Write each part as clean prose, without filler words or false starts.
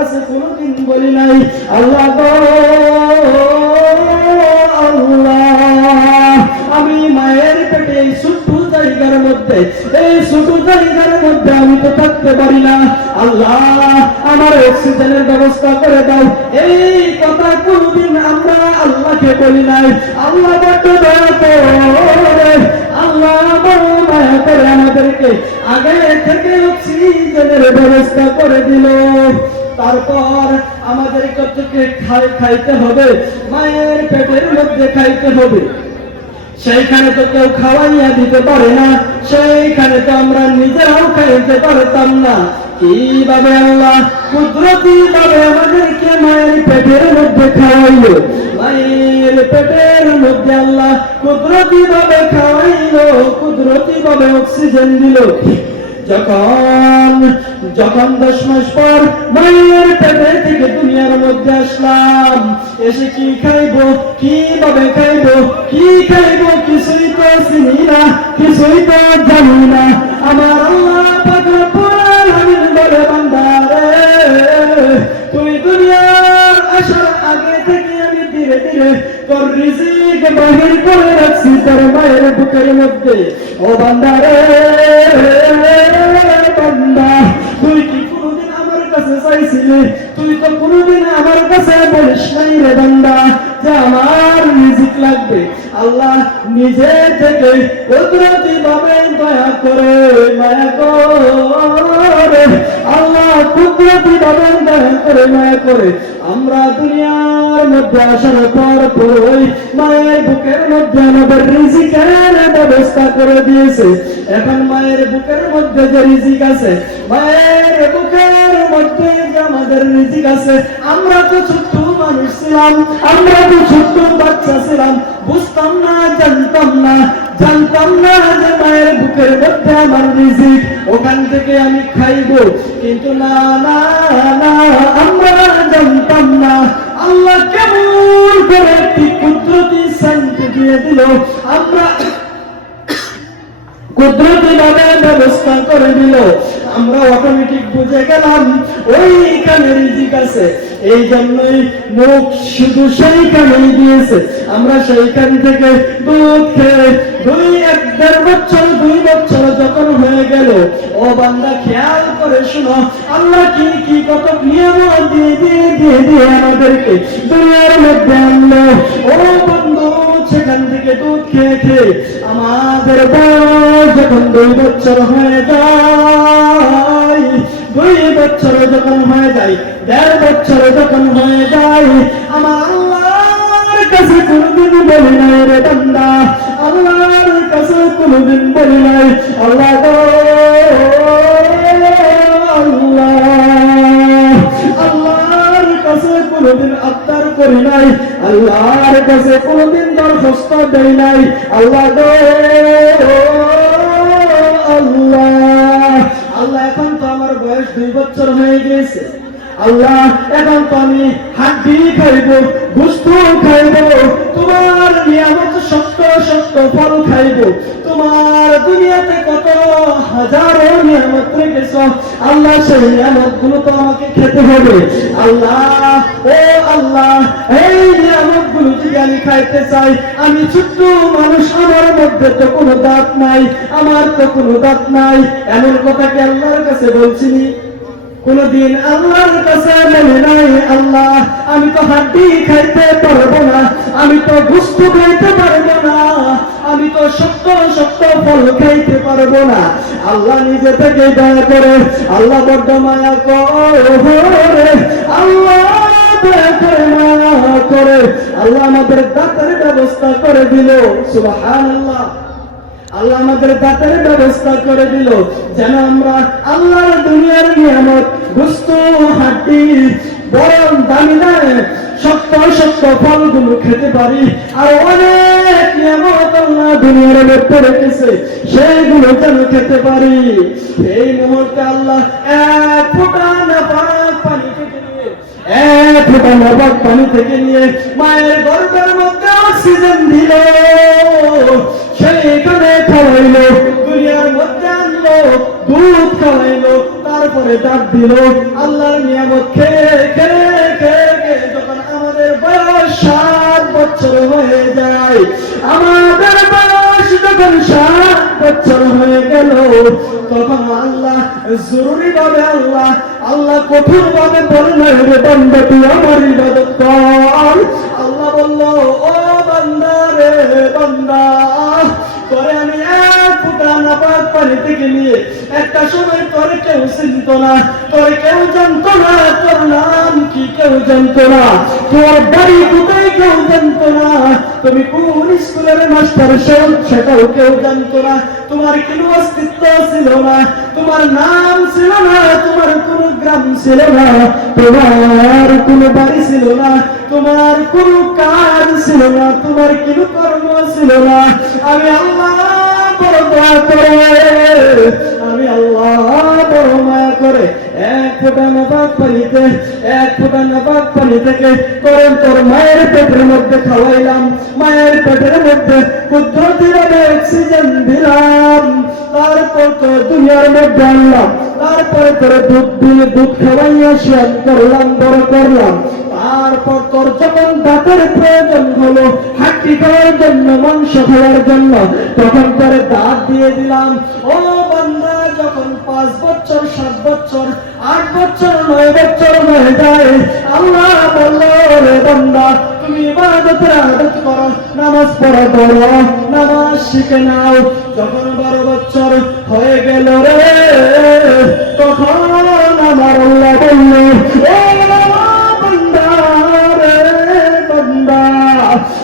কোনদিন বলি নাই আল্লাহ গো আল্লাহ, আমি মায়ের পেটে এই ছোট্ট জায়গার মধ্যে আমি তো থাকতে পারি না, আল্লাহ আমার অক্সিজেনের ব্যবস্থা করে দাও। এই কথা কোনদিন আমরা আল্লাহকে বলি নাই। আল্লাহ বড় দয়া করে, আল্লাহ বড় মায়া করে আমাদেরকে আগে থেকে অক্সিজেনের ব্যবস্থা করে দিল। তারপর আমাদের কতকে খাইতে হবে, মায়ের পেটের মধ্যে খাইতে হবে। সেইখানে তো কেউ খাওয়াইয়া দিতে পারে না, সেইখানে তো আমরা নিজেরাও খাইতে পারতাম না। কিভাবে আল্লাহ কুদরতি ভাবে আমাদেরকে মায়ের পেটের মধ্যে খাওয়াইলো, মায়ের পেটের মধ্যে আল্লাহ কুদরতি ভাবে খাওয়াইলো, কুদরতি ভাবে অক্সিজেন দিল। যখন 10 মাস পর মায়ের পেটে থেকে দুনিয়ার মধ্যে আসলাম, এসে কি খাইবো, কিভাবে খাইবো, কি খাইবো কিছুই তো চিনি না, কিছুই তো জানি না। আমার আল্লাহ পাক রব্বুল আলামিন বলে, বান্দা রে, তুই দুনিয়ার আসার আগে থেকে আমি ধীরে ধীরে তোর রিজিক বাহির করে রাখছি তোর মায়ের বুকের মধ্যে। ও বান্দা রে, বান্দা, তুই কি কোনদিন আমার কাছে চাইছিলি? তুই তো কোনদিন আমার কাছে বলিস নাই রে বান্দা যে আমার রিজিক লাগবে। আল্লাহ নিজে থেকে কুদরতি ভাবে দয়া করে, মায়া করে, আল্লাহ কুদরতি ভাবে দয়া করে, মায়া করে আমরা দুনিয়ার মধ্যে আসার পর মায়ের বুকের মধ্যে আমাদের রিজিকের ব্যবস্থা করে দিয়েছে। এখন মায়ের বুকের মধ্যে যে রিজিক আছে, মায়ের বুকের মধ্যে যে আমাদের রিজিক আছে, আমরা তো ছোট্ট মানুষ ছিলাম, আমরা তো ছোট্ট বাচ্চা ছিলাম, বুঝতাম না, জানতাম না যে মায়ের বুকের মধ্যে আমার রিজিক, ওখান থেকে আমি খাইবো। কিন্তু না না না, আমরা জানতাম না আল্লাহ কেমন করে একটি কুদরতি শান্তি দিয়ে দিল, আমরা কুদরতি ভাবে ব্যবস্থা করে দিল। আমরা অটোমেটিক বুঝে গেলাম ওইখানে রিজিক আছে, এই জন্যই মুখ শুধু সেইখানেই দিয়েছে। আমরা সেইখান থেকে দুধ খেয়ে 1.5 বছর 2 বছর যখন হয়ে গেল, ও বান্দা খেয়াল করে শুনো, আল্লাহ কি কি কত নিয়ম দিয়ে আমাদেরকে দুনিয়ার মধ্যে আনলো। ও বন্ধু, সেখান থেকে দুধ খেয়ে খেয়ে আমাদের বয়স যখন 2 বছর হয়ে যায়, 2 বছর যখন হয়ে যায়, 1.5 বছর যখন হয়ে যায়, আমার আল্লাহর কাছে কোনদিন বলি নাই রে বান্দা, আল্লাহর কাছে কোনদিন বলি নাই আল্লাহ গো আল্লাহ, আল্লাহর কাছে কোনদিন আবদার করি নাই, আল্লাহর কাছে কোনদিন দরখাস্ত দেই নাই আল্লাহ গো আল্লাহ। আল্লাহ এখন তো আমার বয়স 2 বছর হয়ে গেছে, আল্লাহ এখন তো আমি হাড্ডি খাইবো, গোশত খাইবো, তোমার নিয়ামত শক্ত ফল খাইবো, তোমার দুনিয়াতে কত হাজারো নিয়ামত রেখেছ আল্লাহ, সেই নিয়ামত গুলো তো আমাকে খেতে হবে আল্লাহ। ও আল্লাহ, এই নিয়ামত গুলো যদি আমি খাইতে চাই, আমি ছোট্ট মানুষ, আমার মধ্যে তো কোনো দাঁত নাই, আমার তো কোনো দাঁত নাই, এমন কথা কি আল্লাহর কাছে বলছিনি? কোনদিন আল্লাহর কাছে বলে নাই আল্লাহ আমি তো হাড্ডি খাইতে পারবো না, আমি তো গোশত খাইতে পারবো না, আমি তো শক্ত ফল খাইতে পারবো না। আল্লাহ নিজে থেকে দয়া করে, আল্লাহ বড্ড মায়া করে, আল্লাহ দয়া করে, মায়া করে, আল্লাহ আমাদের দাঁতের ব্যবস্থা করে দিল। সুবহানাল্লাহ, আল্লাহ আমাদের দাঁতের ব্যবস্থা করে দিল যেন আমরা আল্লাহর দুনিয়ার নিয়ামত গোশত হাড্ডি বরং দামি দামে শক্ত ফলগুলো খেতে পারি। আর অনেক নিয়ামত আল্লাহ দুনিয়ার মধ্যে রেখেছে, সেইগুলো যেন খেতে পারি। এই মুহূর্তে আল্লাহ এক ফোঁটা নাপাক পানি থেকে নিয়ে মায়ের গর্ভের মধ্যে অক্সিজেন দিল, সেইখানে খাওয়াইলো, দুনিয়ার মধ্যে আনলো, দুধ খাওয়াইলো, তার তারপরে ডাক দিল আল্লাহর নিয়ামত খেয়ে খেয়ে খেয়ে খেয়ে যখন আমাদের বয়স 7 বছর হয়ে যায়, আমাদের বয়স যখন 7 বছর হয়ে গেল, তখন আল্লাহ জরুরি ভাবে আল্লাহ কঠোর ভাবে বললেন, রে বান্দা তুই আমার ইবাদত কর। আল্লাহ বলল, ও বান্দা রে বান্দা, তোরে আমি এক ফোঁটা নাপাক পানি থেকে নিয়ে, একটা সময় তোরে কেউ চিনত না, তোরে কেউ জানতো না, তোর নাম কি কেউ জানতো না, তোর বাড়ি কোথায় কেউ জানতো না, তুমি কোন স্কুলের মাস্টার সেটাও কেউ জানতো না, তোমার কোনো অস্তিত্ব ছিল না, তোমার নাম ছিল না, তোমার কোনো গ্রাম ছিল না, তোমার কোনো বাড়ি ছিল না, তোমার কোনো কাজ ছিল না, তোমার কোনো কর্ম ছিল না। আমি আল্লাহ বড় দয়া করে, আমি আল্লাহ বড় মায়া করে এক ফোঁটা নাপাক পানি থেকে তোর মায়ের পেটের মধ্যে খাওয়াইলাম, মায়ের পেটের মধ্যে কুদরতি ভাবে অক্সিজেন দিলাম, তারপর তোর দুনিয়ার মধ্যে আনলাম, তারপরে তোর দুধ খাওয়াইয়া শিয়ান করলাম, বড় করলাম, তারপর তোর যখন দাঁতের প্রয়োজন হলো, হাড্ডি খাওয়ার জন্য, মাংস খাওয়ার জন্য, তখন তোর দাঁত দিয়ে দিলাম। ও বান্দা, যখন 5 বছর 7 বছর 8 বছর 9 বছর হয়ে যায়, আল্লাহ বলল, রে বান্দা তুমি ইবাদতের আদত করো, নামাজ পড়া করো, নামাজ শিখে নাও। যখন 12 বছর হয়ে গেল রে, তখন আমার আল্লাহ বলল, ও বান্দা রে বান্দা,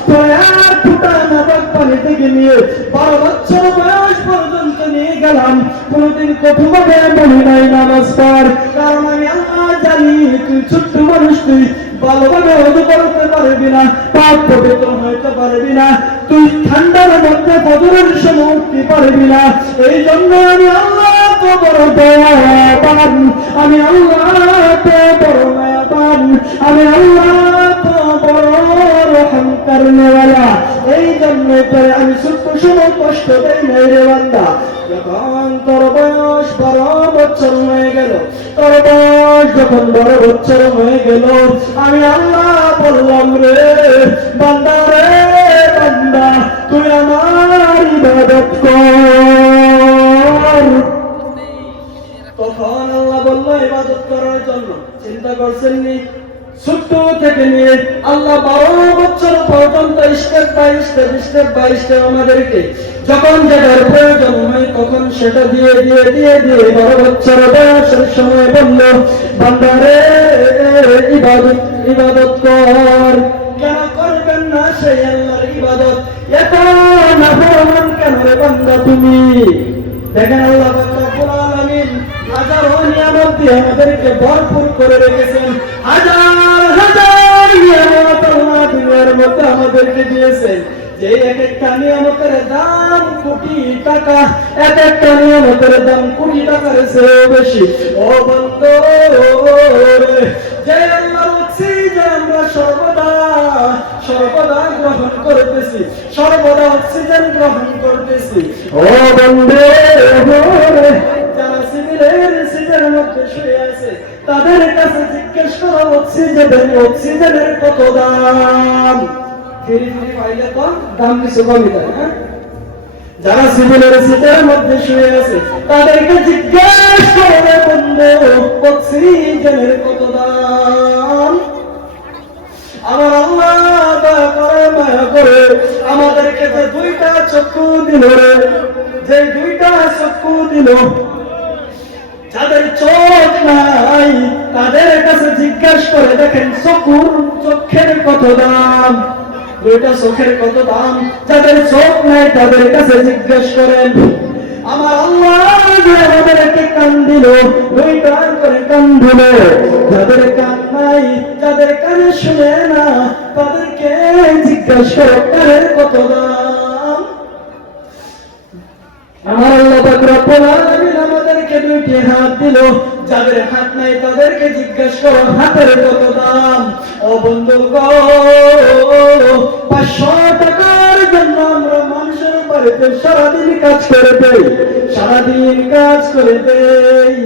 তোর এক ফোঁটা নাপাক পানি থেকে নিয়ে 12 বছর বয়স পর্যন্ত নিয়ে গেলাম, কোনদিন কঠোরভাবে বলি নাই নামাজ পড়, কারণ আমি আল্লাহ জানি তুই ছোট্ট মানুষ, তুই ভালোভাবে হতে করতে পারবি না, পাপ পবিত্র হইতে পারবি না, তুই ঠান্ডার মধ্যে ফজরের সময় উঠতে পারবি না। এই জন্য আমি আল্লাহ তো বড় দয়াবান, আমি আল্লাহ তো বড় মায়াবান, আমি আল্লাহ তো বড় রহম করনেওয়ালা। এই জন্য আমি ছোট্ট সময় কষ্ট দেই নাই রে বান্দা। যখন তোর বয়স 12 বছর হয়ে গেল, তোর বয়স যখন 12 বছর হয়ে গেল, আমি আল্লাহ বললাম, রে বান্দা রে বান্দা, তুই আমার ইবাদত কর। তখন আল্লাহ বলল ইবাদত করার জন্য। চিন্তা করছেন নি, ছোট্ট থেকে নিয়ে আল্লাহ 12 বছর পর্যন্ত স্টেপ বাই স্টেপ আমাদেরকে যখন যেটার প্রয়োজন হয় তখন সেটা দিয়ে 12 বছর বয়সের সময় বলল, বান্দা রে ইবাদত কর। কেন করবেন না সেই আল্লাহর ইবাদত? এত নাফরমান কেন রে বান্দা তুমি? দেখেন আল্লাহ রাব্বুল আলামিন হাজারো নিয়ামত দিয়ে আমাদেরকে ভরপুর করে রেখেছেন, হাজার নিয়ামত আল্লাহ দুনিয়ার মধ্যে আমাদেরকে দিয়েছেন, যে এক একটা নিয়ামতের দাম কোটি টাকা, এক একটা নিয়ামতের দাম কোটি টাকার চেয়ে বেশি। ও বন্ধু, যে আল্লাহর অক্সিজেন আমরা সর্বদা গ্রহণ করতেছি, সর্বদা অক্সিজেন গ্রহণ করতেছি। ও বন্ধু, যারা সিটের মধ্যে শুয়ে আছে তাদের কাছে জিজ্ঞেস করো অক্সিজেনের কত দাম। ফ্রি পাইলে তো দাম কিছু কমই দেয়, হ্যাঁ? যারা সিভিলের সিটের মধ্যে শুয়ে আছে তাদেরকে জিজ্ঞেস করবে, বন্ধু অক্সিজেনের কত দাম। আমার আল্লাহ দয়া করে মায়া করে আমাদেরকে যে 2টা চক্ষু দিল, যে 2টা চক্ষু দিল, যাদের চোখ নাই তাদের কাছে জিজ্ঞেস করে দেখেন চোখের কত দাম, 2টা চোখের কত দাম। যাদের চোখ নাই তাদের কাছে জিজ্ঞেস করেন। আমার আল্লাহ যে আমাদেরকে কান দিল, 2টা করে কান দিল, যাদের কান নাই, যাদের কানে শুনে না তাদেরকে জিজ্ঞেস করো কানের কত দাম। আমার আল্লাহ পাক রব্বুল আলামিন আমাদেরকে 2টি হাত দিল, যাদের হাত নাই তাদেরকে জিজ্ঞেস করো হাতের কত দাম। ও বন্ধু গো, 500 টাকার জন্য আমরা মানুষের বাড়িতে সারাদিন কাজ করে দেই,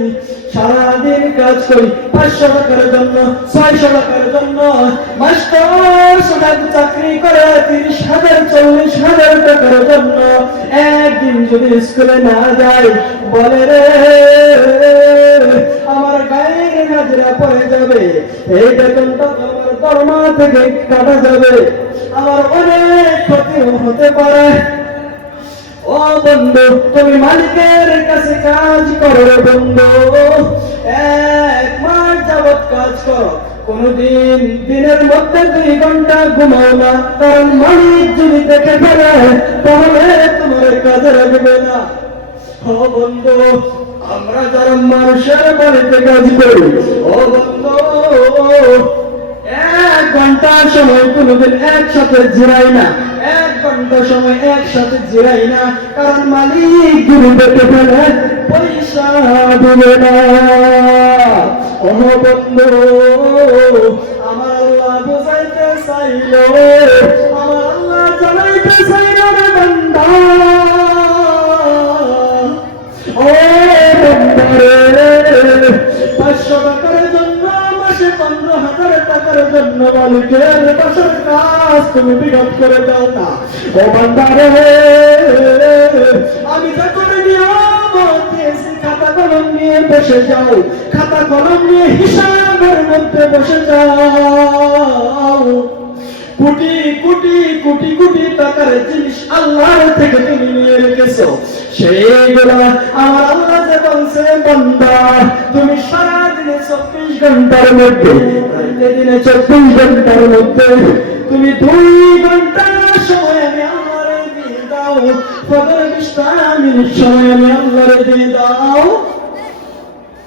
সারাদিন কাজ করি 500 টাকার জন্য, 600 টাকার জন্য, মাস্টার সাহেব চাকরি করে 30,000 40,000 টাকার জন্য একদিন যদি স্কুলে না যায়, বলে রে আমার গায়ের হাজরা পড়ে যাবে, এই বেতনটা আমার দরমা থেকে কাটা যাবে, আমার অনেক ক্ষতি হতে পারে। ও বন্ধু, তুমি মালিকের কাছে কাজ করো বন্ধু, 1 মাস যাবৎ কাজ করো, কোনদিন দিনের মধ্যে 2 ঘন্টা ঘুমাও না, কারণ মালিক যদি দেখে ফেলে তাহলে তোমার কাজে লাগবে না। ও বন্ধু, আমরা যারা মানুষের বাড়িতে কাজ করি, ও বন্ধু 1 ঘন্টা সময় কোনদিন একসাথে জিরাই না, 1 ঘন্টা সময় একসাথে জিরাই না, কারণ মালিক যদি দেখে ফেলে পয়সা দিবে না। ও বন্ধু, আমার আল্লাহ বুঝাইতে চাইল, আমার আল্লাহ জানাইতে চাইল রে বান্দা, ও বান্দা রে, 500 টাকার জন্য মাসে 15,000 টাকার জন্য মালিকের বাসার কাজ তুমি বিঘাত করে দাও না। ও বান্দা রে, আমি যা করে নিয়ম দিয়েছি, খাতা কলম নিয়ে বসে যাও, খাতা কলম নিয়ে হিসাবের মধ্যে বসে যাও। কোটি কোটি কোটি কোটি টাকার জিনিস আল্লাহর থেকে তুমি নিয়ে রেখেছো, সেইগুলা আমার আল্লাহ যে বলছে বান্দা তুমি সারাদিনে 24 ঘন্টার মধ্যে, দিনে 24 ঘন্টার মধ্যে তুমি 2 ঘন্টা সময় আমি আল্লাহরে দিয়ে দাও, ফজর 20 মিনিট সময় আমি আল্লাহরে দিয়ে দাও।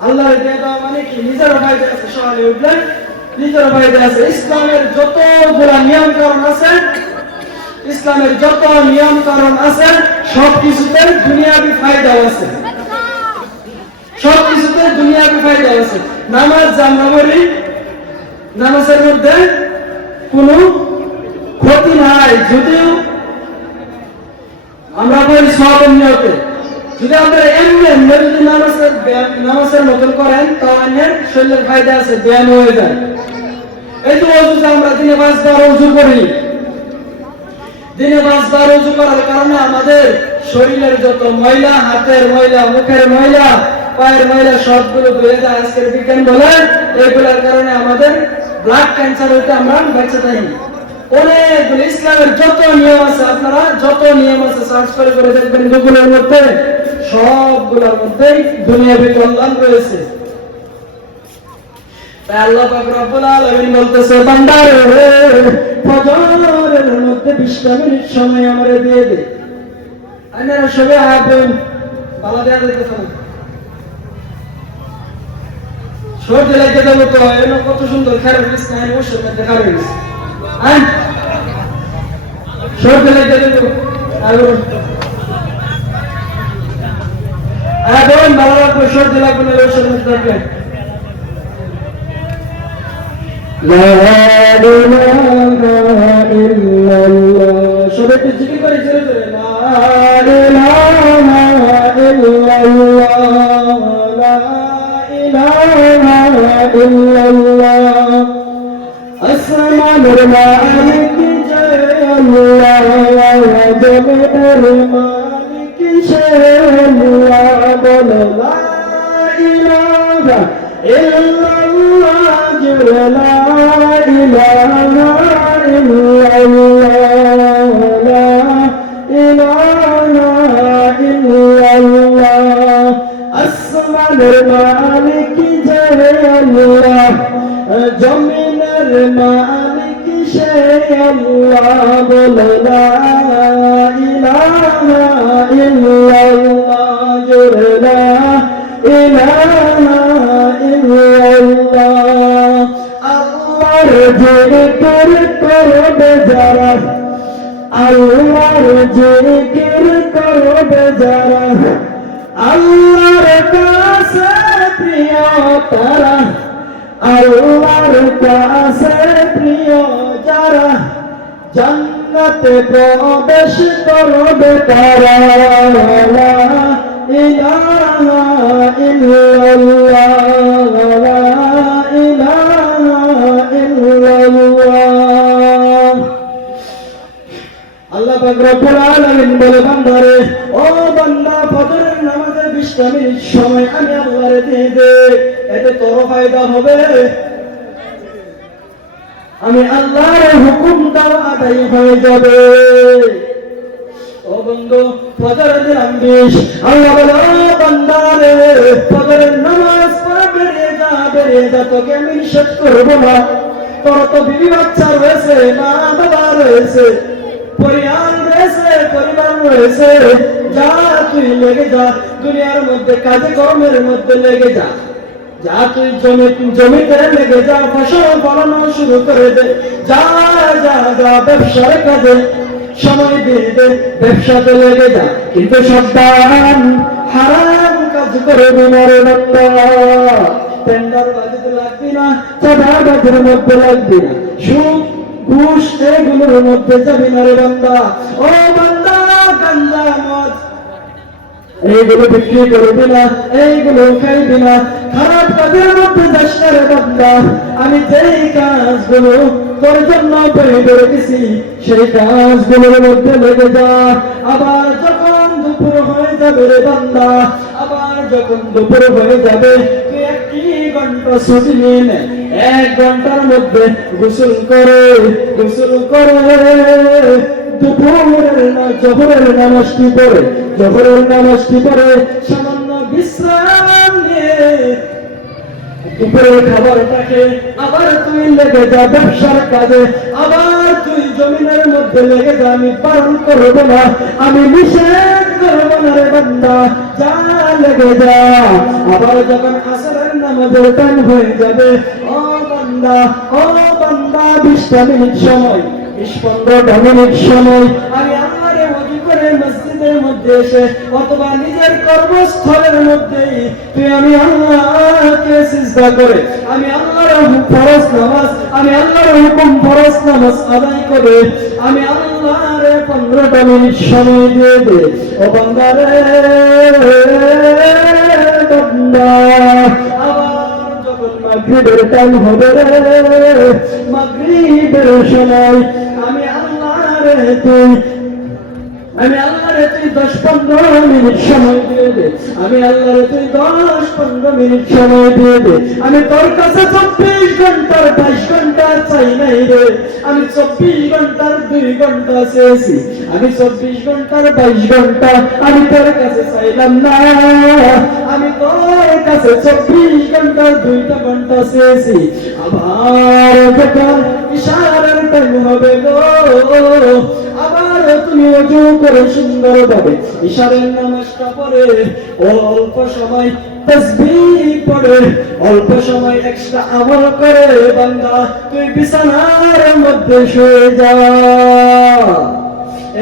আল্লাহরে দিয়ে দাও মানে কি? নিজের ফায়দা আছে, সকালে উঠলেন নিজের ফায়দা আছে। ইসলামের যতগুলা নিয়ম কারণ আছে, ইসলামের যত নিয়ম কারণ আছে, সবকিছুতে দুনিয়াবি ফায়দা আছে, সবকিছুতে দুনিয়াবি ফায়দা আছে। নামাজ আমরা বলি, নামাজের মধ্যে কোনো ক্ষতি নাই, যদিও আমরা বলি সবের নিয়তে, যদি আপনারা এমনি যদি নামাজের মতন করেন তাহলে শরীরের ফায়দা আছে, ব্যায়াম হয়ে যায়। এই তো ওযু আমরা দিনে 5 বার ওযু করি, দিনে 5 বার ওযু করার কারণে আমাদের শরীরের যত ময়লা, হাতের ময়লা, মুখের ময়লা, পায়ের ময়লা সবগুলো ধুয়ে যায়। আজকের বিজ্ঞান বলে এগুলোর কারণে আমাদের ব্লাড ক্যান্সার হইতে আমরা বেঁচে থাকি। অনেকগুলো ইসলামের যত নিয়ম আছে, আপনারা যত নিয়ম আছে সার্চ করে করে দেখবেন গুগলের মধ্যে, সবগুলোর মধ্যেই দুনিয়াবি কল্যাণ রয়েছে। তাই আল্লাহ পাক রব্বুল আলামিন বলতেছে, বান্দা রে ফজরের মধ্যে 20 মিনিট সময় আমারে দিয়ে দে। আপনারা সবাই আবেন ভালো দেয়া দেখতেছেন, সর্দি লাগে যাবো তো, এর কত সুন্দর খারাপ হইছে না, ওষুধ মধ্যে খারাপ হইছে, হ্যাঁ সর্দি লাগে যাবো আর আবেন ভালো লাগবে, সর্দি লাগবে না ওষুধ মধ্যে রাখবেন। লা ইলাহা ইল্লাল্লাহ, সবাই একটু জিকির করে জোরে জোরে, লা ইলাহা ইল্লাল্লাহ, লা ইলাহা ইল্লাল্লাহ। আসমানের মালিক জয় আল্লাহ, জমিনের মালিক জয় আল্লাহ, বলো লা ইলাহা ইল্লাল্লাহ, লা ইলাহা ইল্লাল্লাহ, লা ইলাহা ইল্লাল্লাহ। আসমানের মালিক জয় আল্লাহ, জমিনের মালিক জয় আল্লাহ, বলো লা ইলাহা ইল্লাল্লাহ, লা ইলাহা ইল্লাল্লাহ। আল্লাহর জিকির করবে যারা, আল্লাহর জিকির করবে যারা, আল্লাহর কাছে প্রিয় তারা, আল্লাহর কাছে প্রিয় যারা, জান্নাতে প্রবেশ করবে তারা। লা ইলাহা ইল্লাল্লাহ লা ইলাহা ইল্লাল্লাহ। আল্লাহ পাক রব্বুল আলামিন বলে বান্দারে, ও বান্দা ফজরের নামাজে 20 মিনিট সময় আমি আল্লাহরে দিয়ে দে, এতে তোর ফায়দা হবে, আমি আল্লাহর হুকুমটা আদায় হয়ে যাবে। ও বন্ধু ফজর দিলাম 20, আল্লাহ বলে ও বান্দা রে ফজরের নামাজ পড়ে বেরিয়ে যা, তোকে আমি নিষেধ করবো না, তোর তো বিবি বাচ্চা রয়েছে, মা বাবা রয়েছে, পরিবার রয়েছে, যা তুই লেগে যা দুনিয়ার মধ্যে কাজে কর্মের মধ্যে লেগে যা, যা তুই জমিতে লেগে যা, ফসল ফলানো শুরু করে দে, যা যা যা ব্যবসার কাজে সময় দিয়ে দে, ব্যবসাতে লেগে যা, কিন্তু সাবধান হারাম কাজ করবি না রে বান্দা। টেন্ডার বাজিতে লাগবি না, চাঁদাবাজির মধ্যে লাগবি না, সুদ ঘুষ এগুলোর মধ্যে যাবি না রে বান্দা। ও বান্দা গাঞ্জা মদ এইগুলো বিক্রি করবি না, এইগুলো খাইবি না, খারাপ কাজের মধ্যে যাস না রে বান্দা। আমি যেই কাজগুলো তোর জন্য বের রেখেছি সেই কাজগুলোর মধ্যে লেগে যা। আবার যখন দুপুর হয়ে যাবে রে বান্দা, আবার যখন দুপুর হয়ে যাবে তুই 1 ঘন্টা ছুটি নিয়ে নে, 1 ঘন্টার মধ্যে গোসল করে জোহরের নামাজটি পড়ে সামান্য বিশ্রাম নিয়ে দুপুরের খাবারটাকে আবার তুই লেগে যা ব্যবসার কাজে, আবার তুই জমিনের মধ্যে লেগে যা। আমি বারণ করবো না, আমি নিষেধ করবো না রে বান্দা, যা লেগে যা। আবার যখন আসরের নামাজের টাইম হয়ে যাবে, ও বান্দা 20টা মিনিট সময়, 20-15টা মিনিট সময় আমি আল্লাহরে ওযু করে মসজিদের মধ্যে এসে অথবা নিজের কর্মস্থলের মধ্যেই তুই আমি আল্লাহকে সিজদা করে আমি আল্লাহর ফরজ নামাজ, আমি আল্লাহর হুকুম ফরজ নামাজ আদায় করে আমি আল্লাহরে 15টা মিনিট সময় দিয়ে দে। ও বান্দা রে বান্দা, আবার যখন মাগরিবের টাইম হবে রে, মাগরিবের সময় আমি আল্লাহরে তুই 10-15 মিনিট সময় দিয়ে দে, আমি আল্লাহরে তুই 10-15 মিনিট সময় দিয়ে দে। আমি তোর কাছে 24 ঘন্টার 22 ঘন্টা চাই নাই রে, আমি 24 ঘন্টার 2 ঘন্টা চেয়েছি, আমি 24 ঘন্টার 22 ঘন্টা আমি তোর কাছে চাইলাম না, আমি তোর কাছে 24 ঘন্টার 2টা ঘন্টা চেয়েছি। আবার যখন ইশারার টাইম হবে গো, আবার তুমি ওযু করে সুন্দরভাবে ইশারের নামাজটা পড়ে অল্প সময় তাসবিহ পড়ে অল্প সময় এক্সট্রা আমল করে বান্দা তুই বিছানার মধ্যে শুয়ে যা।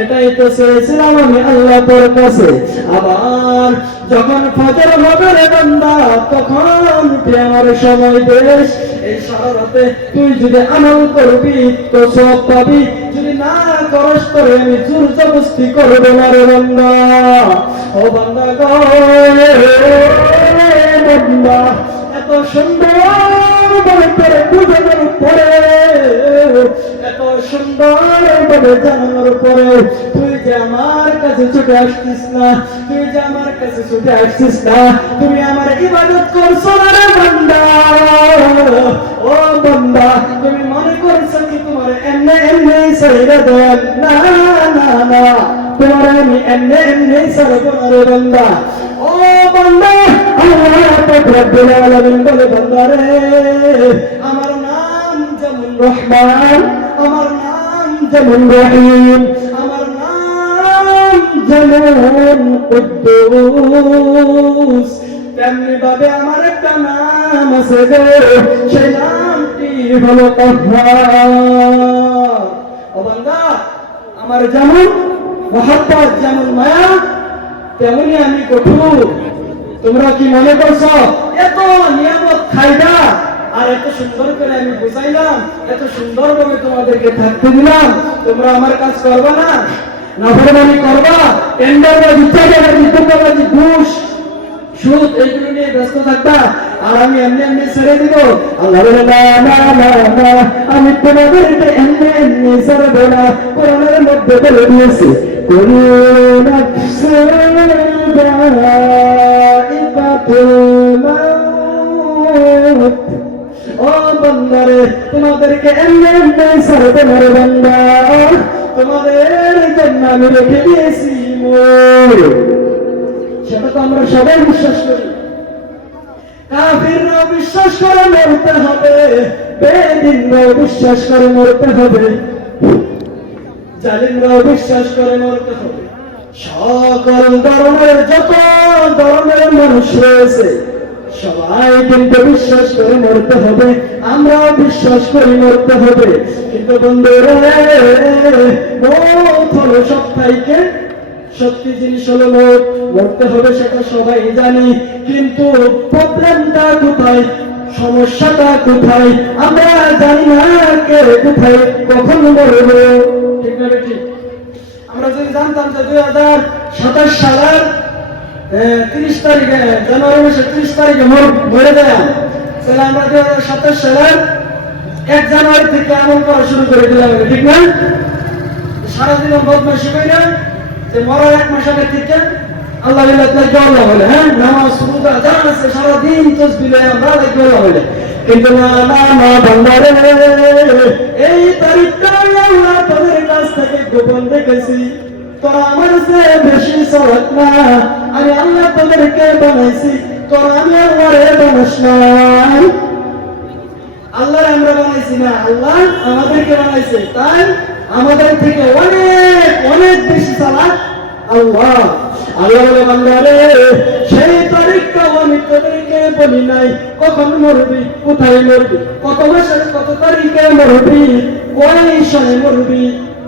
এটাই তো চেয়েছিলাম আমি আল্লাহ তোর কাছে। আবার যখন ফজর হবে রে বান্দা, তখন তুই আমার সময় দেশ, এই সারা রাতে তুই যদি আমল করবি তো সব পাবি, যদি না করস তোরে আমি জোর জবরদস্তি করবো না রে বান্দা। ও বান্দা গো বান্দা, এত সুন্দর ভাবে তোরে বুঝানোর পরে, এত সুন্দর ভাবে জানানোর পরে তুই যে আমার কাছে ছুটে আসছিস না, তুমি আমার ইবাদত করছো না রে বান্দা। ও বান্দা, তুমি মনে করছো কি তোমার এমনি ছেড়ে দেব? না না না, তোমার আমি এমনি ছেড়ে না রে বান্দা। ও বান্দা, আল্লাহ পাক রব্বুল আলামিন বলে বান্দা রে, আমার নাম যেমন রহমান, আমার নাম যেমন রহিম, আমার নাম যেমন কুদ্দুস, তেমনি ভাবে আমার একটা নাম আছে গো, সেই নামটি হলো কাহ্হার। ও বান্দা, আমার যেমন মহব্বত, যেমন মায়া, তেমনি আমি কঠোর। তোমরা কি মনে করছো এত নিয়ামত খাইবা আর এত সুন্দর করে আমি বুঝাইলাম, এত সুন্দর ভাবে তোমাদেরকে থাকতে দিলাম, তোমরা আমার কাজ করবে না? নাফরমানি করবা, টেন্ডারবাজি, চাঁদাবাজি, ধোঁকাবাজি, ঘুষ, সুদ, এইগুলো নিয়ে ব্যস্ত থাকবা, আর আমি এমনি এমনি ছেড়ে দিব। আল্লাহ বলে না না না না, আমি তোমাদেরকে এমনি এমনি ছেড়ে না। কোরআনের মধ্যে বলে দিয়েছি, কুল্লু নাফসিন যায়িকাতুল মাউত। ও বান্দারে, তোমাদেরকে এমনি এমনি ছেড়ে না রে বান্দা, তোমাদের জন্য আমি রেখে দিয়েছি মৌত। সেটা তো আমরা সবাই বিশ্বাস করি। কাফিররাও বিশ্বাস করে মরতে হবে, বেদিনরাও বিশ্বাস করে মরতে হবে, জালিমরাও বিশ্বাস করে মরতে হবে। সকল ধরনের যত ধরনের মানুষ রয়েছে সবাই কিন্তু বিশ্বাস করে মরতে হবে, আমরাও বিশ্বাস করে মরতে হবে। কিন্তু বন্ধুরা, মৌত হলো সবথেকে সত্যি জিনিস, হলো মৌত, মরতে হবে সেটা সবাই জানি। কিন্তু প্রবলেমটা কোথায়, সমস্যাটা কোথায় আমরা জানি না, কে কোথায় কখন মরবো। ঠিক না ঠিক? আমরা যদি জানতাম যে 2027 সালের 30 তারিখে, জানুয়ারি মাসের 30 তারিখে মরে যায়, তাহলে আমরা 2027 সালের 1 জানুয়ারি থেকে আমল করা শুরু করে দিলাম। ঠিক না? সারাদিন বদমাইশি করি না, যে মরার 1 মাস আগে থেকে আল্লাহ হলে, হ্যাঁ, নামাজ রোজা যা আছে সারাদিন তসবিহ আমরা হলে। কিন্তু না না না বান্দারে, এই তারিখটা আল্লাহ তোদের কাছ থেকে গোপন রেখেছি। তোরা আমার চেয়ে বেশি সওয়াব না, আমি আল্লাহ তোদেরকে বানাইছি, তোরা আমি আল্লাহরে বানাস নাই। আল্লাহ আমরা বানাইছি না, আল্লাহ আমাদেরকে বানাইছে। তাই আমাদের থেকে অনেক অনেক বেশি চালাক আল্লাহ। আল্লাহ বলে, বান্দারে, সেই তারিখটা আমি তোদেরকে বলি নাই, কখন মরবি, কোথায় মরবি, কত মাসের কত তারিখে মরবি, কয় সনে মরবি,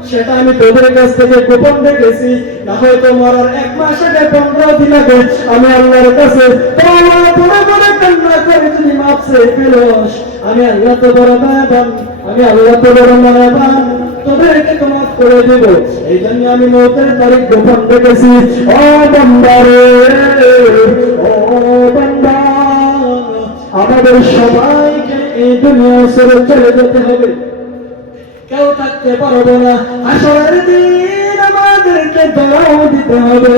সেটা আমি তোদের কাছ থেকে গোপন রেখেছি। না হয়তো মরার 1 মাস আগে, 15 দিন আগে আমি আল্লাহর কাছে কান্না করে যদি মাপ চেয়ে ফেলোস, আমি আল্লাহ তো বড় দয়াবান, আমি আল্লাহ তো বড় মায়াবান, তোদেরকে তো মাফ করে দেব। এই জন্য আমি মৌতের তারিখ গোপন রেখেছি। ও বান্দারে, ও বান্দা, আমাদের সবাইকে এই দুনিয়া ছেড়ে চলে যেতে হবে, কেউ থাকতে পারবো না। হাসরের দিন আমাদেরকে দোয়াও দিতে হবে,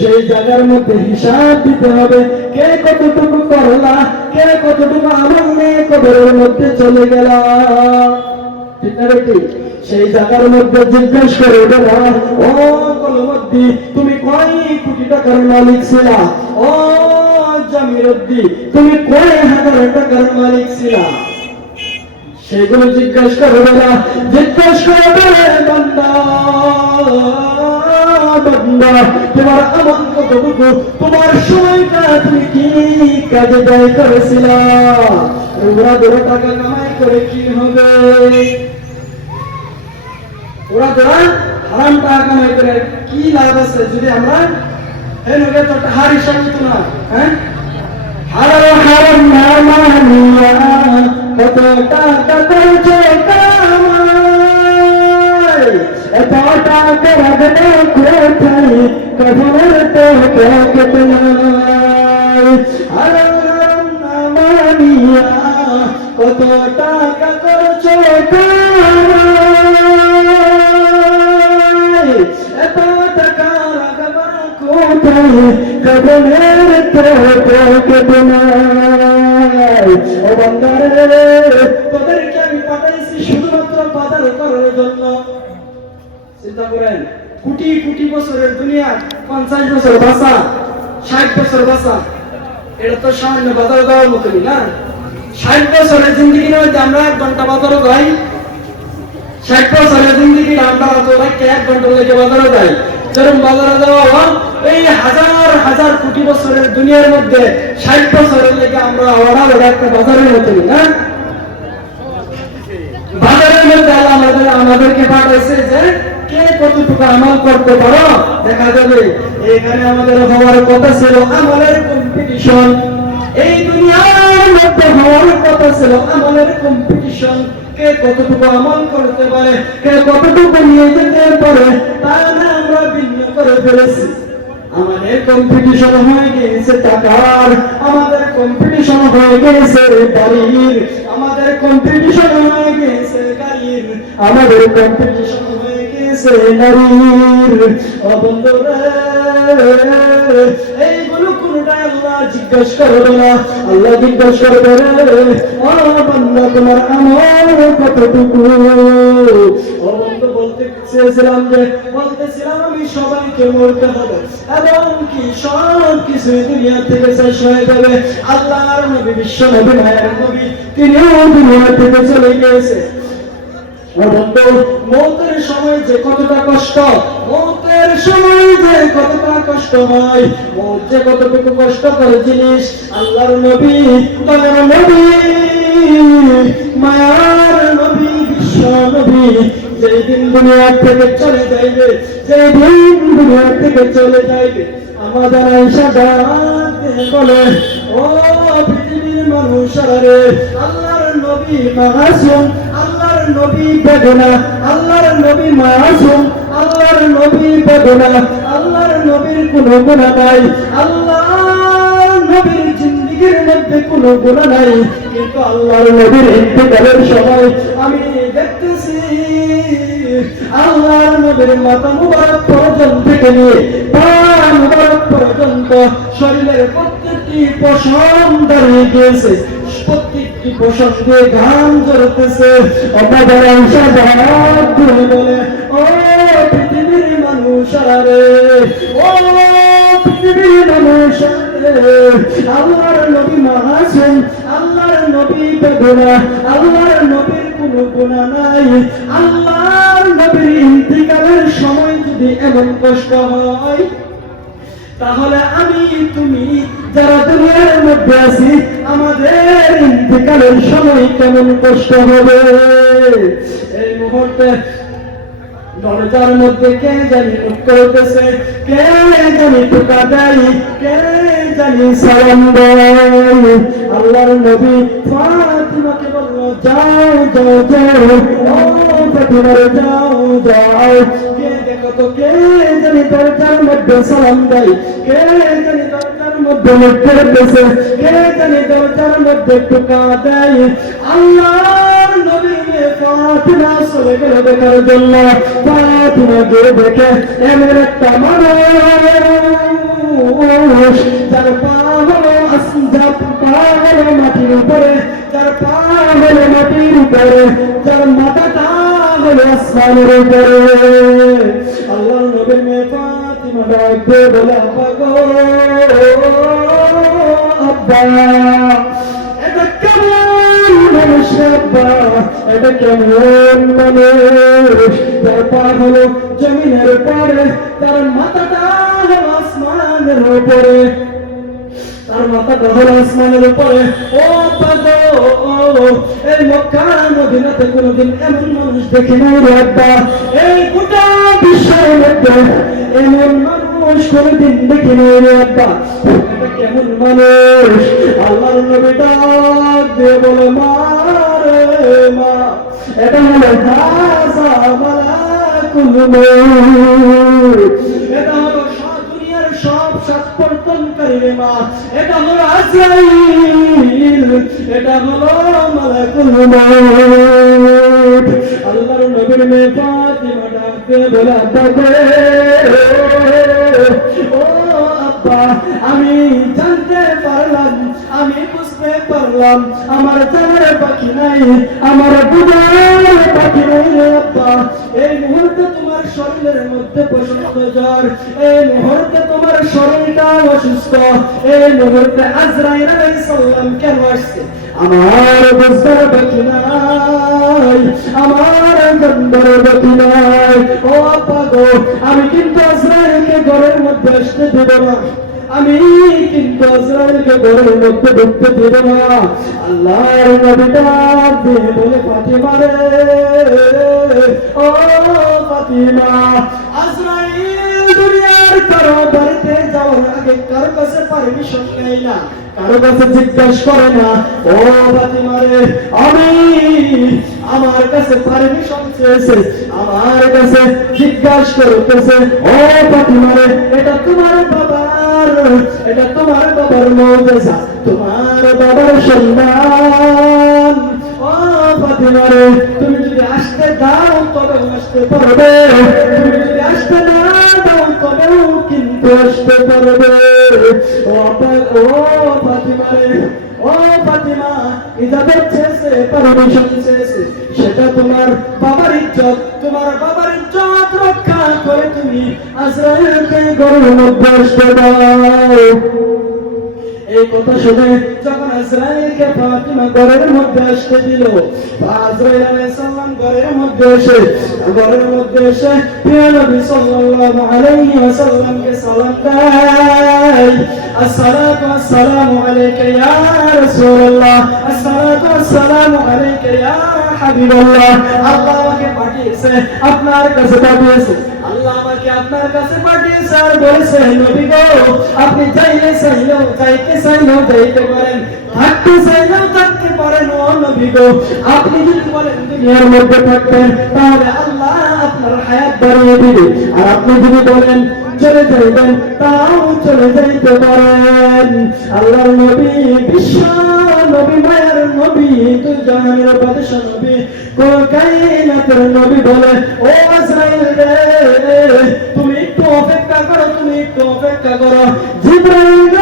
সেই জায়গার মধ্যে হিসাব দিতে হবে, কে কতটুকু করলা, কে কতটুকু আমল নিয়ে কবরের মধ্যে চলে গেল। ঠিক না ঠিক? সেই জায়গার মধ্যে জিজ্ঞেস করে দেবা, ও কলমদ্দি, তুমি কয় কোটি টাকার মালিক ছিলা? ও জামিরুদ্দি, তুমি কয় হাজার টাকার মালিক ছিলা? সেগুলো জিজ্ঞাসা করবে না, জিজ্ঞাসা করবে বান্দা, বান্দা তোমার আমল কতটুকু, তোমার সময়টা তুমি কি কাজে ব্যয় করেছিল? ওরা বড় টাকা কামাই করে কি হবে? ওরা হারাম টাকা কামাই করে কি লাভ আছে? যদি আমরা হার হিসাব হতো না, হ্যাঁ, হারাম হারাম না মানিয়া কত টাকা করছে কামাই, এত টাকা রাখবে কোথায়, কখনের তো পকেট নাই। হারাম না মানিয়া কত টাকা করছে কামাই, এত টাকা রাখবা কোথায়, কখনের তো পকেট নাই। ও বান্দারে, তোদেরকে আমি পাঠাইছি শুধুমাত্র বাজার করার জন্য। চিন্তা করেন, কোটি কোটি বছরের দুনিয়া, 50 বছর বাঁচা, 60 বছর বাঁচা, এটা তো সামান্য বাজার দেওয়ার মতনই না। 60 বছরের জিন্দগির মধ্যে আমরা 1 ঘন্টা বাজারও যাই, 60 বছরের জিন্দগির আমরা 1 ঘন্টা লেগে বাজারও যাই। যেরকম বাজারে যাওয়া এই হাজার হাজার কোটি বছরের দুনিয়ার মধ্যে 60 বছরের লেগে আমরা একটা বাজারের মতনই না। বাজারের মধ্যে আমাদেরকে পাঠাইছে যে কে কতটুকু আমল করতে পারো দেখা যাবে। এখানে আমাদের হওয়ার কথা ছিল আমলের কম্পিটিশন, এই দুনিয়ার মধ্যে হওয়ার কথা ছিল আমাদের কম্পিটিশন, কে কতটুকু আমল করতে পারে, কে কতটুকু নিয়ে যেতে পারে, তা না আমরা ভিন্ন করে ফেলেছি। আমাদের কম্পিটিশন হয়ে গেছে টাকার, আমাদের কম্পিটিশন হয়ে গেছে বাড়ির, আমাদের কম্পিটিশন হয়ে গেছে গাড়ির, আমাদের কম্পিটিশন হয়ে গেছে নারীর। ও বন্ধুরা, এইগুলো কোনটাই আল্লাহ জিজ্ঞেস করবে না। আল্লাহ জিজ্ঞেস করবে, ও বান্দা তোমার আমল কতটুকু। ও বন্ধু, বলতেছিলাম আমি সবাইকে মরতে হবে এবং কি সব কিছু দুনিয়া থেকে শেষ হয়ে যাবে। আল্লাহর নবী, বিশ্ব নবী, মায়ের নবী, তিনিও দুনিয়া থেকে চলে গিয়েছে। মৌতের সময় যে কতটা কষ্ট, মৌতের সময় যে কতটা কষ্ট হয়, মৌত যে কতটুকু কষ্টকর জিনিস, আল্লাহর নবী, দয়ার নবী, মায়ার নবী, বিশ্ব নবী যেই দিন দুনিয়া থেকে চলে যাইবে, যেই দিন দুনিয়া থেকে চলে যাইবে, আমাদের আয়েশা বলে, ও পৃথিবীর মানুষেরা রে, আল্লাহর নবী মাসুম, আল্লাহর নবী বেগুনা, আল্লাহর নবী মাসুম, আল্লাহর নবী বেগুনা, আল্লাহর নবীর কোনো গুনাহ নাই, আল্লাহর নবীর জিন্দেগীর মধ্যে কোনো গুনাহ নাই, কিন্তু আল্লাহর নবীর ইন্তেকালের সময় আমি দেখতেছি আল্লাহর নবীর মাথা মুবারক পর্যন্ত থেকে নিয়ে পা মুবারক পর্যন্ত শরীরের প্রত্যেকটি পশম দাঁড়িয়ে গিয়েছে, প্রত্যেকটি পশম দিয়ে ঘাম ঝরতেছে। আমাদের আয়েশা বলে, ও পৃথিবীর মানুষেরা রে, ও পৃথিবীর মানুষেরা রে, আল্লাহর নবী মাসুম, আল্লাহর নবী বেগুনা, আল্লাহর নবীর কোনো গুনাহ নাই, আল্লাহর নবীর ইন্তিকালের সময় যদি এমন কষ্ট হয়, তাহলে আমি তুমি যারা দুনিয়ার মধ্যে আছি, আমাদের ইন্তিকালের সময় কেমন কষ্ট হবে। এই মুহূর্তে দরজার মধ্যে কে জানি মুখ করতেছে, কে জানি টোকা দেয়, কে জানি সালাম দেয়। আল্লাহর নবী ফাতিমাকে বলল, যাও যাও যাও, ও ফাতিমা যাও যাও। কে দেখো তো, কে জানি দরজার মধ্যে সালাম দেয়, কে জানি দরজার মধ্যে মুখ করতেছে, কে জানি দরজার মধ্যে টোকা দেয়। আল্লাহর নবী ফাতিমা চলে গেল দেখার জন্য। ফাতিমা গিয়ে দেখে এমন একটা মানুষ, যার পা হলো মাটির উপরে, যার পা হলো মাটির উপরে, যার মাথাটা হলো আসমানের উপরে। আল্লাহর নবীর মেয়ে ফাতিমা ডাকতে বলে, আব্বা গো, আব্বা, এটা কেমন মানুষ আব্বা, এটা কেমন মানুষ, তার পা হলো জমিনের উপরে, তার মাথাটা হলো আসমানের উপরে, তার মাথাটা হলো আসমানের উপরে। ও পাগো, এই মক্কা মদিনাতে কোনোদিন এমন মানুষ দেখি নাই রে আব্বা, এই গোটা বিশ্বের মধ্যে এমন মানুষ কোনোদিন দেখি নাই রে আব্বা, এটা কেমন মানুষ। আল্লাহর নবী ডাক দিয়ে বলে, মা রে মা, এটা হলো হাযা মালাকুল মউত, এটা হলো দুনিয়ার সব সাতপর্তনকারী রে মা, এটা হলো আজরাইল, এটা হলো মালাকুল মউত। আল্লাহর নবীর মেয়ে ফাতিমা ডাক দিয়ে বলে, আব্বা ও আব্বা, আমি জানতে পারলাম, আমি বুঝতে পারলাম, আমার জানার বাকি নাই, আমার বুঝার বাকি নাই রে আব্বা। এই মুহূর্তে তোমার শরীরের মধ্যে প্রচন্ড জ্বর, এই মুহূর্তে তোমার শরীরটা অসুস্থ, এই মুহূর্তে আজরাইল আলাইহিস সালাম কেন আসছে আমার বুঝার বাকি নাই, আমার জানার বাকি নাই। ও আব্বা গো, আমি কিন্তু আজরাইলকে ঘরের মধ্যে আসতে দেব না, আমি কিন্তু আজরাইলকে ঘরের মধ্যে ঢুকতে দেব না। আল্লাহর নবী ডাক দিয়ে বলে, ফাতিমা রে, ও ফাতিমা, আজরাইল দুনিয়ার কারো বাড়িতে যাওয়ার আগে কারো কাছে পারমিশন নেয় না, কারো কাছে জিজ্ঞাসা করে না, ও ফাতিমা রে, আমি আমার কাছে পারমিশন চেয়েছে, আমার কাছে জিজ্ঞাসা করতেছে, ও ফাতিমা রে, এটা তোমার বাবার, এটা তোমার বাবার মুজিজা, তোমার বাবার সম্মান। ও ফাতিমা রে, তুমি যদি আসতে দাও তবে আসতে পারবে, তুমি যদি আসতে না দাও তবেও কিন্তু আসতে পারবে। ও ফাতিমা রে, ও ফাতিমা, ইজাজত চেয়েছে, পারমিশন চেয়েছে, সেটা তোমার বাবার ইজ্জত, তোমার বাবার ইজ্জত রক্ষা করে তুমি আজরাইলকে ঘরের মধ্যে আসতে দাও। এই কথা শুনে যখন আজরাইলকে ফাতিমা ঘরের মধ্যে আসতে দিল, আজরাইল আলাইহিস সালাম ঘরের মধ্যে এসে প্রিয় নবী সাল্লাল্লাহু আলাইহি ওয়াসাল্লামকে সালাম দেয়, আসসালাতু ওয়াসসালামু আলাইকা ইয়া রাসূলুল্লাহ, আসসালাতু ওয়াসসালামু আলাইকা ইয়া হাবিবাল্লাহ। আল্লাহ আমাকে পাঠিয়েছে, আপনার কাছে পাঠিয়েছে, আল্লাহ আমাকে আপনার কাছে পাঠিয়েছে আর বলেছে, নবী গো, আপনি চাইলে চাইলেও যাইতে চাইলেও যাইতে পারেন, থাকতে চাইলেও থাকতে পারেন। ও নবী গো, আপনি যদি বলেন দুনিয়ার মধ্যে থাকবেন তাহলে আল্লাহ আপনার হায়াত বাড়িয়ে দিবে, আর আপনি যদি বলেন চলে যাইবেন তাও চলে যাইতে পারেন। আল্লাহর নবী, বিশ্ব নবী, মায়ের নবী, তুই জাহানের বাদশা নবী, কোন কায়নাতের নবী বলে, ও আজরাইল রে, তুমি একটু অপেক্ষা করো, তুমি একটু অপেক্ষা করো, জিবরাইল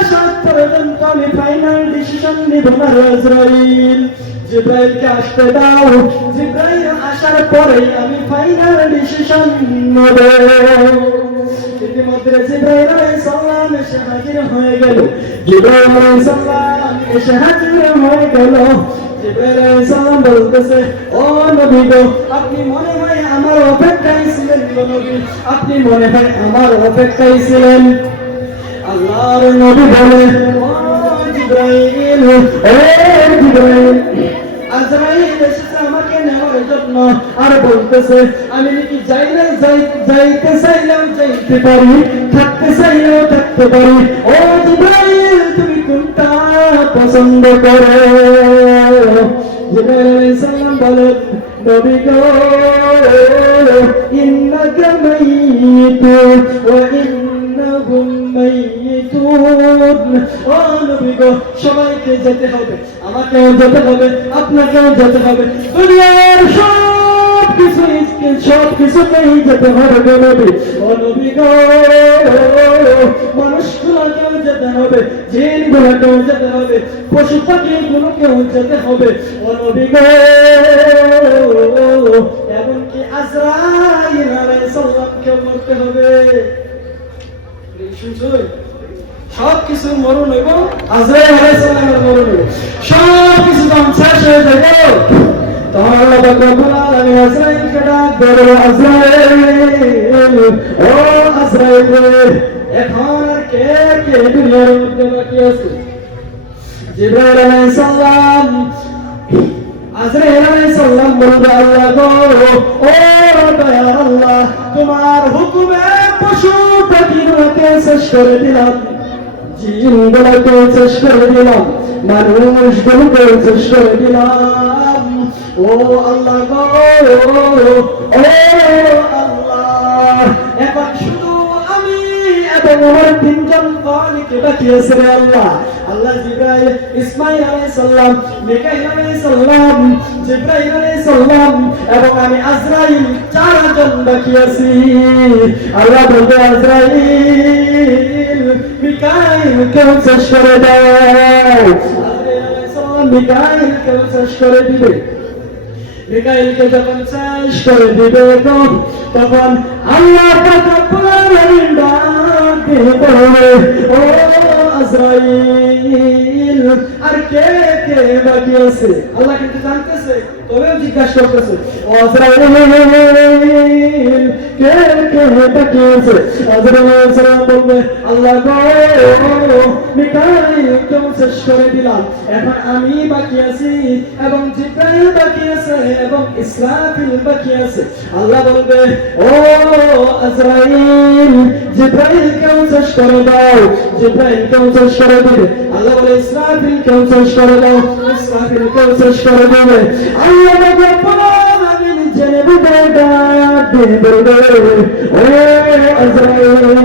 আসার পর্যন্ত আমি ফাইনাল ডিসিশন নিব না। আজরাইল, জিবরাইলকে আসতে দাও, জিবরাইল আসার পরে আমি ফাইনাল ডিসিশন নেব। ইতিমধ্যে জিবরাইল আলাইহিস সালাম এসে হাজির হয়ে গেল, জিবরাইল আলাইহিস সালাম এসে হাজির হয়ে গেল। জিবরাইল আলাইহিস সালাম বলতেছে, ও নবী গো, আপনি মনে হয় আমার অপেক্ষায় ছিলেন গো নবী, আপনি মনে হয় আমার অপেক্ষায় ছিলেন। আল্লাহর নবী বলে, ও জিবরাইল, ও জিবরাইল, আজরাইল এসেছে আমাকে নেওয়ার জন্য, আর বলতেছে আমি নাকি যাইতে চাইলেও যাইতে পারি, থাকতে চাইলেও থাকতে পারি। ও জিবরাইল, তুমি কোনটা পছন্দ করো? জিবরাইল আলাইহিস সালাম বলেন, নবী গো, ইন্নাকা মাইয়িতুন ওয়া ইন্নাহুম মাইয়িতুন। ও নবী গো, সবাইকে যেতে হবে, আমাকেও যেতে হবে, আপনাকেও যেতে হবে, দুনিয়ার সবকিছুতেই যেতে হবে গো নবী। ও নবী গো, মানুষগুলোকেও যেতে হবে, জিনগুলোকেও যেতে হবে, পশু পাখিগুলোকেও যেতে হবে। ও নবী গো, এমনকি আজরাইল আলাইহিস সালামকেও মরতে হবে। সবকিছু মরণ হইব, আজরাইল আলাইহিস সালামের মরণ হইব, সবকিছু ধ্বংস হয়ে যাবে। তখন আল্লাহ রব্বুল আলামিন আজরাইলকে ডাক দিল, আজরাইল, ও আজরাইল, এখন আর কে কে দুনিয়ার মধ্যে বাকি আছে? জিবরাইল আলাইহিস সালাম, আজরাইল আলাইহিস সালাম বলবে, আল্লাহ গো, ও দয়ার আল্লাহ, তোমার হুকুমে পশু পাখিগুলোকে শেষ করে দিলাম, জিনগুলোকে শেষ করে দিলাম, মানুষগুলোকে শেষ করে দিলাম। ও আল্লাহ গো, ও আল্লাহ, এখন শুধু আমি এবং আমার তিনজন খলিক বাকি আছে রে আল্লাহ। আল্লাহ জিবরাইল, ইসমাঈল আলাইহিস সালাম, মিকাঈল আলাইহিস সালাম, জিবরাইল আলাইহিস সালাম এবং আমি আজরাইল, চারজন বাকি আছি। আল্লাহ বলবে, আজরাইল, মিকাঈলকে শেষ করে দাও। আজরাইল আলাইহিস সালাম মিকাঈলকে শেষ করে দিবে। মিকাঈলকে যখন শেষ করে দিবে তখন আল্লাহ পাক রব্বুল আলামিন ডাক দিয়ে বলবে, ও আজরাইল আর কে কে বাকি আছে আল্লাহ কিন্তু জানতেছে তবেও জিজ্ঞাসা করতেছে ও আজরাইল কে কে বাকি আছে আজরাইল সালাম বলবে আল্লাহ গো মিকাইল তো শেষ করে দিলাম এখন আমি বাকি আছি এবং জিব্রাইল বাকি আছে এবং ইসরাফিল বাকি আছে আল্লাহ বলবে ও আজরাইল জিব্রাইল কেউ শেষ করে দাও জিব্রাইল কেউ শেষ করে দিবে আল্লাহ বলে ইসরাফিল কেউ শেষ করে দাও ইসরাফিল কেউ শেষ করে দেবে আল্লাহ বলে আমি জেনে বুঝে ডাক বলবে ও আজরাইল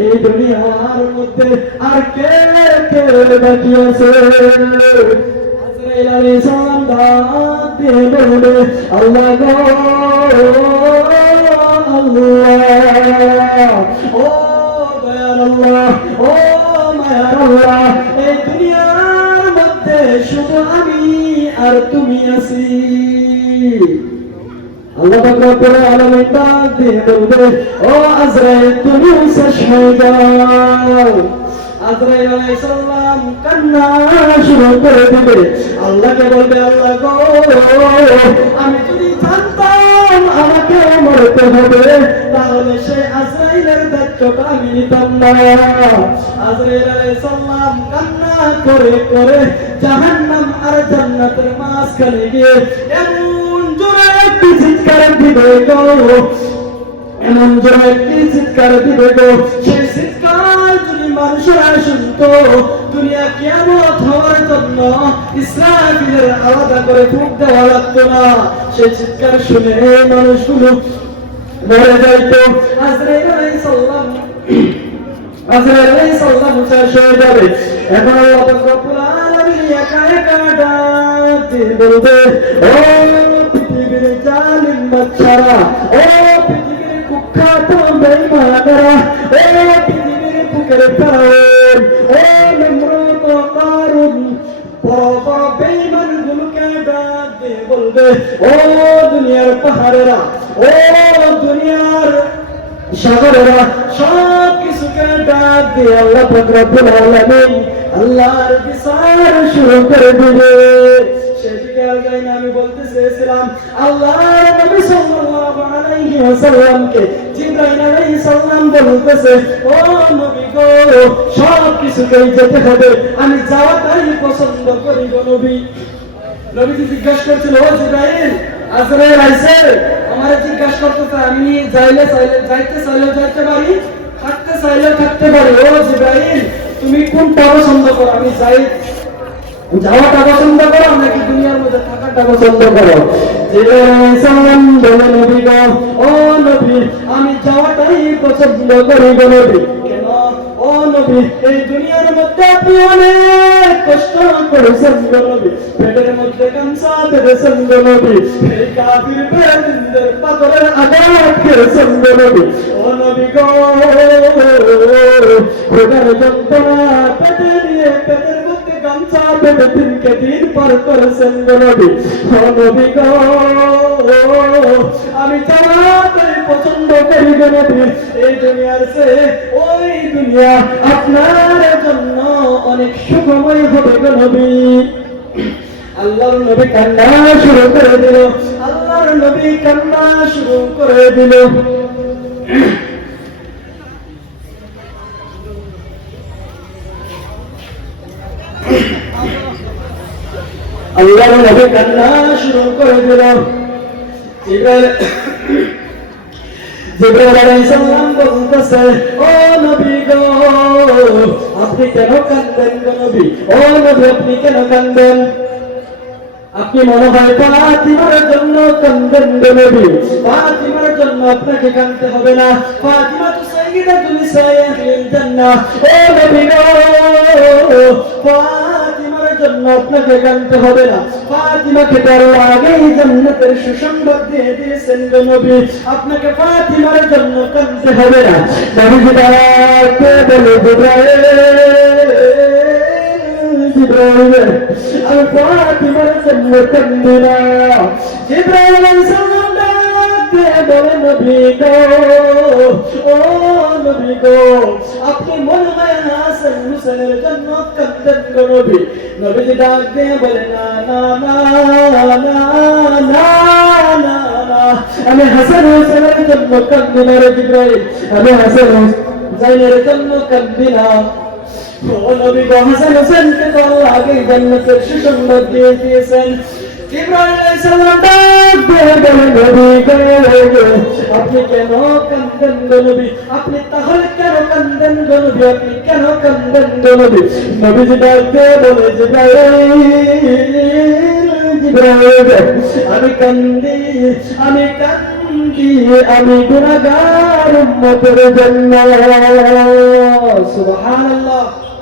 এই দুনিয়ার মধ্যে আর কে কে বাকি আছে আজরাইল আলাইহিস সালাম ডাক দিয়ে বলবে আল্লাহ গো আল্লাহ ও দয়ার আল্লাহ ও মায়ার আল্লাহ এই দুনিয়ার মধ্যে শুধু আমি আর তুমি আছি আল্লাহ পাক রব্বুল আলামিন ডাক দিয়ে বলবে ও আজরাইল তুমি শেষ হয়ে যাও আজরাইল আলাইহিস সালাম কান্না শুরু করে দিবে আল্লাহকে বলবে আল্লাহ গো আমি যদি জানতাম আমাকে মরতে হবে তাহলে সে আজরাইলের দায়িত্বটা আমি নিতাম না আজরাইল আলাইহিস সালাম কান্না করে করে জাহান্নাম আর জান্নাতের মাঝখানে গিয়ে এমন জোরে একটি চিৎকার দিবে গো এমন জোরে একটি চিৎকার দিবে গো সেই চিৎকার যদি মানুষেরা শুনতো দুনিয়া কিয়ামত হওয়ার জন্য ইসরাফিলের আলাদা করে ফুঁক দেওয়া লাগতো না সেই চিৎকার শুনে মানুষগুলো মরে যাইতো আজরাইল আলাইহিস সালাম শেষ হয়ে যাবে এখন আল্লাহ পাক রব্বুল আলামিন একা একা ডাক দিয়ে বলবে ও পৃথিবীর জালিম বাচ্চারা ও পৃথিবীর কুখ্যাত বেঈমানেরা ও পৃথিবীর বুকের ফেরাউন ও নমরুদ ও কারুন বড় বড় বেঈমানগুলোকে ডাক দিয়ে বলবে ও দুনিয়ার পাহাড়েরা ও দুনিয়ার সাগরেরা সব কিছুকে ডাক দিয়ে আল্লাহ পাক রব্বুল আলামিন আল্লাহর বিচার শুরু করে দিবে সেদিকে আর যাই না আমি বলতে চেয়েছিলাম আল্লাহর নবী সাল্লাল্লাহু আলাইহি ওয়াসাল্লামকে জিবরাইল আলাইহিস সালাম বলতেছে ও নবী গো সব কিছুকেই যেতে হবে আমি যাওয়াটাই পছন্দ করি গো নবী নবীজি জিজ্ঞাসা করছিল ও জিবরাইল আজরাইল আইছে আমারে জিজ্ঞাসা করতেছে আমি যাইতে চাইলে যাইতে পারি থাকতে চাইলে থাকতে পারি ও জিবরাইল তুমি কোনটা পছন্দ করো আমি যাওয়াটা পছন্দ করো নাকি দুনিয়ার মধ্যে থাকাটা পছন্দ করো জিবরাইল সালাম বলে নবী গো ও নবী আমি যাওয়াটাই পছন্দ করি গো নবী কেন ও নবী এই দুনিয়ার মধ্যে আপনি অনেক কষ্ট করেছেন গো নবী পেটের মধ্যে কাঁচা পেরেছেন গো নবী এই কাফির বেঈমানদের পাথরের আঘাত খেয়েছেন গো নবী ও নবী গো খোদার যন্ত্রণা পেটে নিয়ে পেটের মধ্যে কাঁচা পেটে দিনকে দিন পার করেছেন গো নবী ও নবী গো আমি যাওয়াটাই পছন্দ করি গো নবী এই দুনিয়ার চেয়ে ওই দুনিয়া আপনার জন্য অনেক সুখময় হবে গো নবী আল্লাহর নবী কান্না শুরু করে দিল আল্লাহর নবী কান্না শুরু করে দিল আল্লাহর নবী কান্না শুরু করে দিল জিবরাইল আলাইহিস সালাম বলতেছে ও নবী গো আপনি কেন কাঁদেন গো নবী ও নবী আপনি কেন কাঁদেন আপনি মনে হয় ফাতিমার জন্য কাঁদেন গো নবী ফাতিমার জন্য আপনাকে কাঁদতে হবে না ফাতিমা তো সাইয়্যিদাতুল নিসাইল জান্নাহ ও নবী গো ফাতিমার জন্য আপনাকে কাঁদতে হবে না ফাতিমাকে তার আগেই জান্নাতের সুসংবাদ দিয়ে দিয়েছেন গো নবী আপনাকে ফাতিমার জন্য কাঁদতে হবে না নবী ডাকতে বলে জিবরাইল আমি ফাতিমার জন্য কাঁদবো না জিবরাইল আলাইহিস সালাম ডাকতে বলে নবী গো ও নবী গো আপনি মনে হয় না হাসান হুসেনের জন্য কাঁদতেন গো নবী নবীজি ডাক দিয়ে বলে না না না না না না না আমি হাসান হুসেনের জন্য কাঁদবো না রে জিবরাইল আমি হাসান হুসাইনের জন্য কাঁদবি না ও নবী গো হাসান হুসেনকে তো আল্লাহ আগে জান্নাতের সুসংবাদ দিয়ে দিয়েছেন ইব্রাহিম আলাইহিস সালাম ডাক দিয়ে বলেন নবী গো আপনি কেন কাঁদেন গো নবী আপনি তাহলে কেন কাঁদেন গো নবী আপনি কেন কাঁদেন গো নবী নবীজি ডাক দিয়ে বলে জিবরাইল আমি কান্দি আমি গুনাহগার উম্মতের জন্য সুবহানাল্লাহ